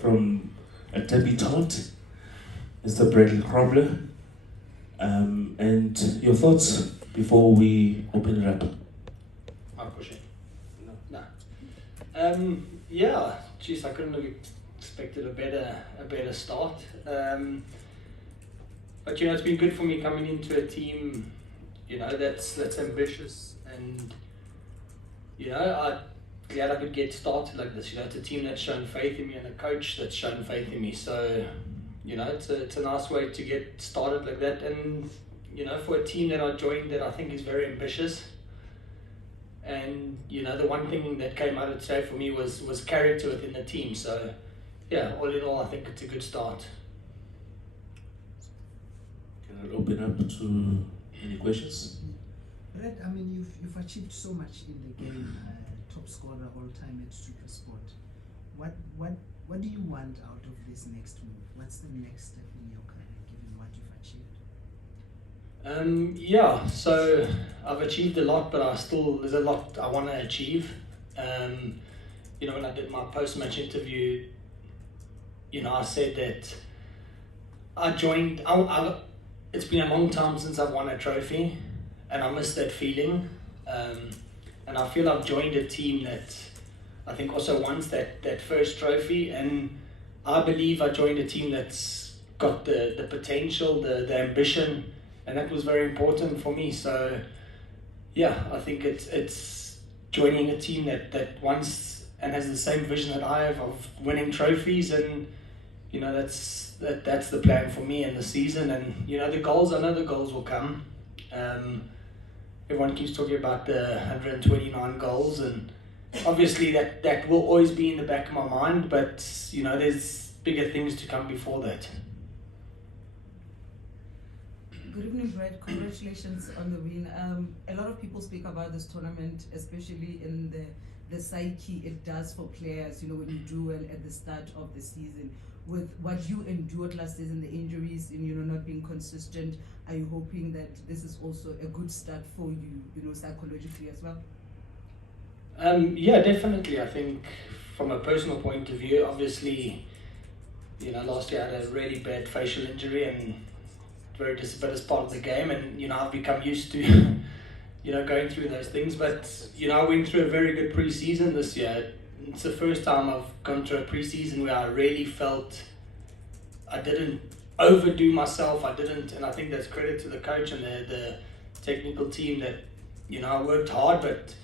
from a debutante, Mr. Bradley Grobler. And your thoughts before we open it up? I'm pushing. No. Yeah, geez, I couldn't have expected a better start. But it's been good for me coming into a team, that's ambitious, and I'm glad I could get started like this. It's a team that's shown faith in me and a coach that's shown faith in me. So, it's a nice way to get started like that. And for a team that I joined that I think is very ambitious. And the one thing that came out of today for me was character within the team. So, yeah, all in all, I think it's a good start. Can I open up to any questions? Brett, I mean, you've achieved so much in the game, top scorer all time at Supersport. What do you want out of this next move? What's the next step in your career, given what you've achieved? Yeah, so I've achieved a lot, but there's a lot I want to achieve. When I did my post-match interview, I said that I joined. It's been a long time since I've won a trophy, and I miss that feeling. And I feel I've joined a team that I think also wants that first trophy, and I believe I joined a team that's got the potential, the ambition, and that was very important for me. So yeah, I think it's joining a team that wants and has the same vision that I have of winning trophies, and that's the plan for me in the season. And the goals, I know the goals will come. Everyone keeps talking about the 129 goals, and obviously that will always be in the back of my mind, but there's bigger things to come before that. Good evening, Brad. Congratulations on the win. A lot of people speak about this tournament, especially in the psyche it does for players, when you do well at the start of the season. With what you endured last season, the injuries and not being consistent, are you hoping that this is also a good start for you, psychologically as well? Yeah, definitely. I think from a personal point of view, obviously, last year I had a really bad facial injury and but it's part of the game, and I've become used to going through those things. But I went through a very good pre-season this year. It's the first time I've gone through a pre-season where I really felt I didn't overdo myself. And I think that's credit to the coach and the technical team that I worked hard, but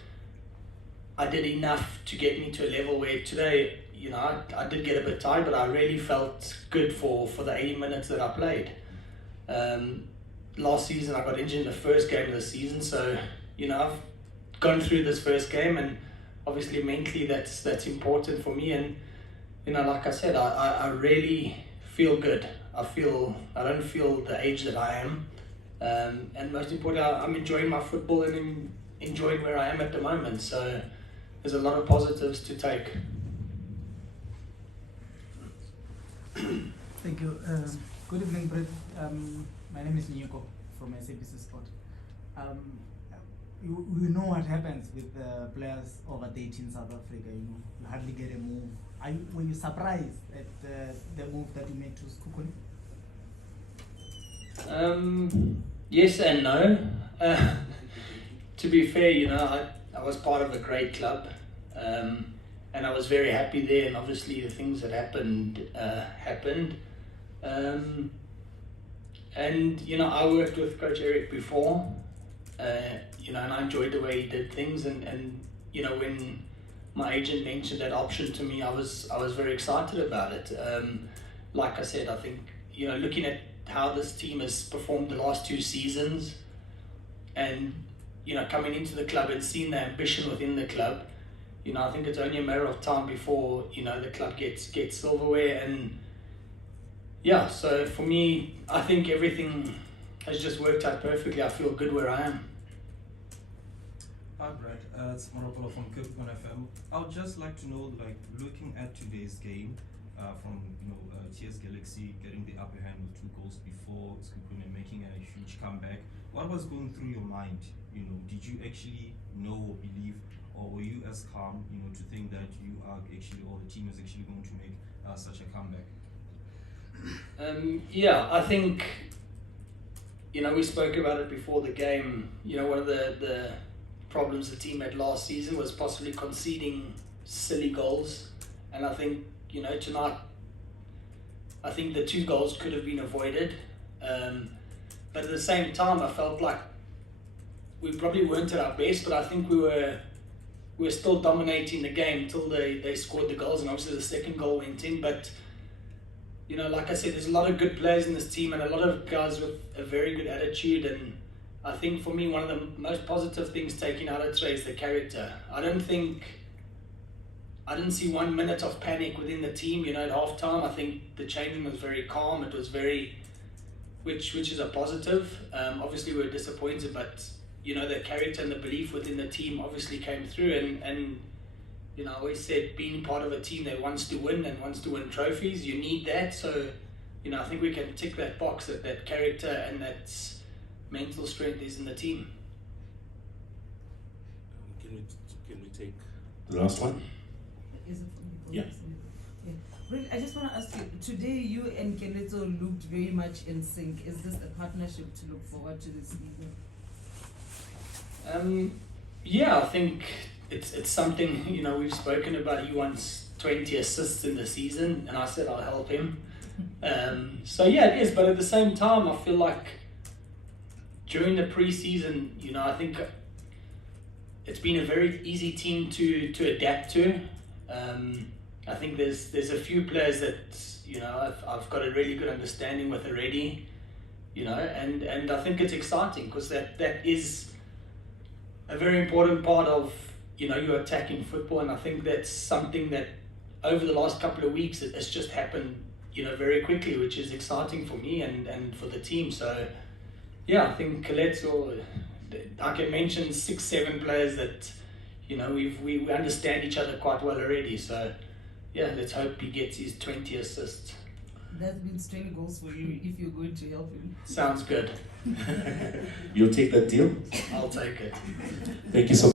I did enough to get me to a level where today I did get a bit tired, but I really felt good for the 80 minutes that I played. Last season I got injured in the first game of the season, so I've gone through this first game, and obviously mentally that's important for me. And like I said, I really feel good. I don't feel the age that I am, and most importantly, I'm enjoying my football and enjoying where I am at the moment. So there's a lot of positives to take. Thank you. Good evening, Brett. My name is Nyuko from SABC Sport. You know what happens with players over 30 in South Africa. You hardly get a move. Were you surprised at the move that you made to Sekhukhune? Yes and no. To be fair, I was part of a great club, and I was very happy there. And obviously, the things that happened happened. And I worked with Coach Eric before, and I enjoyed the way he did things. And when my agent mentioned that option to me, I was very excited about it. Like I said, I think looking at how this team has performed the last 2 seasons, and coming into the club and seeing the ambition within the club, I think it's only a matter of time before the club gets silverware. And yeah, so for me, I think everything has just worked out perfectly. I feel good where I am. Hi Brad, it's Morapolo from Capricorn FM. I would just like to know, looking at today's game, from TS Galaxy getting the upper hand with 2 goals before Sekhukhune making a huge comeback, what was going through your mind? Did you actually know or believe or were you as calm, to think that you are actually, or the team is actually going to make such a comeback? Yeah, I think, we spoke about it before the game. One of the problems the team had last season was possibly conceding silly goals. And I think, tonight, I think the 2 goals could have been avoided. But at the same time, I felt like we probably weren't at our best, but I think we were still dominating the game until they scored the goals, and obviously the second goal went in. But like I said, there's a lot of good players in this team and a lot of guys with a very good attitude. And I think for me, one of the most positive things taking out of today is the character. I didn't see 1 minute of panic within the team. At half time, I think the changing was very calm. It was very, which is a positive. Obviously, we were disappointed, but the character and the belief within the team obviously came through. And I always said, being part of a team that wants to win and wants to win trophies, you need that. So, I think we can tick that box, that character and that mental strength is in the team. Can we take the last one? Is it for me? Yeah. Yeah. Really, I just want to ask you, today you and Keneto looked very much in sync. Is this a partnership to look forward to this season? Yeah, I think it's something, we've spoken about. He wants 20 assists in the season, and I said I'll help him. So yeah, it is, but at the same time, I feel like during the pre-season, I think it's been a very easy team to adapt to. I think there's a few players that I've got a really good understanding with already, and I think it's exciting because that is a very important part of your attacking football. And I think that's something that over the last couple of weeks it's just happened very quickly, which is exciting for me and for the team. So yeah, I think Coletto, I can mention 6-7 players that we understand each other quite well already. So yeah, let's hope he gets his 20 assists. That means 20 goals for you if you're going to help him. Sounds good. You'll take that deal? I'll take it. Thank you so much.